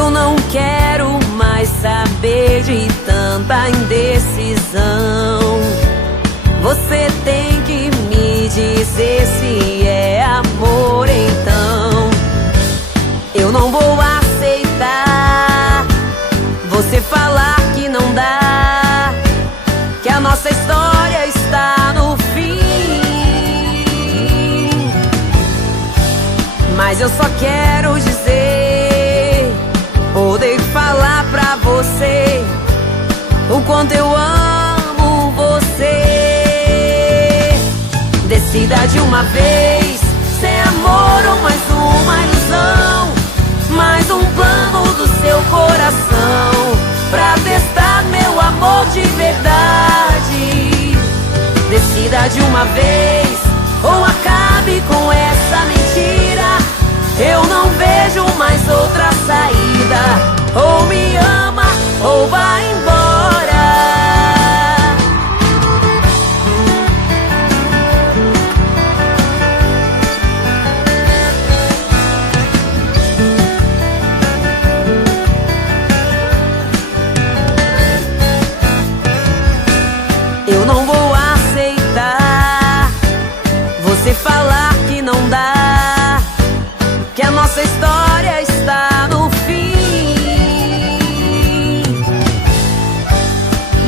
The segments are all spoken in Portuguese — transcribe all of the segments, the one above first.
Eu não quero mais saber de tanta indecisão. Você tem que me dizer se é amor, então. Eu não vou aceitar você falar que não dá, que a nossa história está no fim. Mas eu só quero dizer, poder falar pra você o quanto eu amo você. Decida de uma vez se é amor ou mais uma ilusão, mais um plano do seu coração pra testar meu amor de verdade. Decida de uma vez ou acabe com essa mentira. Eu não vejo mais outra saída. Ou me ama ou vai embora. Eu não vou aceitar você falar que não dá, que a nossa história está no fim.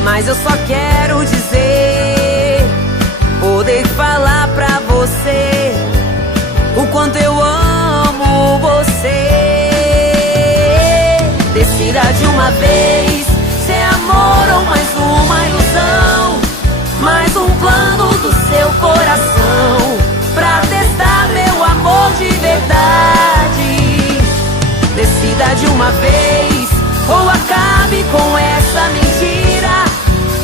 Mas eu só quero dizer, poder falar pra você o quanto eu amo você. Decida de uma vez se é amor ou mais uma ilusão, mais um plano do seu coração pra testar meu amor de verdade. Decida de uma vez ou acabe com essa mentira.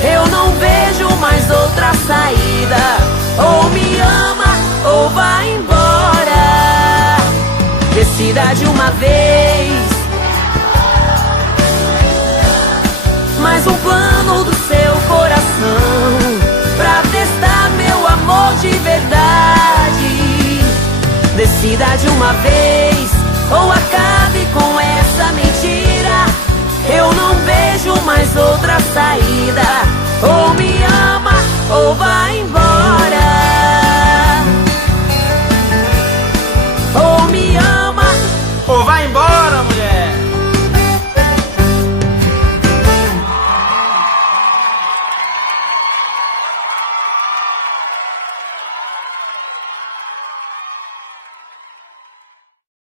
Eu não vejo mais outra saída. Ou me ama ou vai embora. Decida de uma vez, mais um plano do seu coração pra testar meu amor de verdade. Decida de uma vez ou acabe com essa mentira. Eu não vejo mais outra saída. Ou me ama ou vai embora.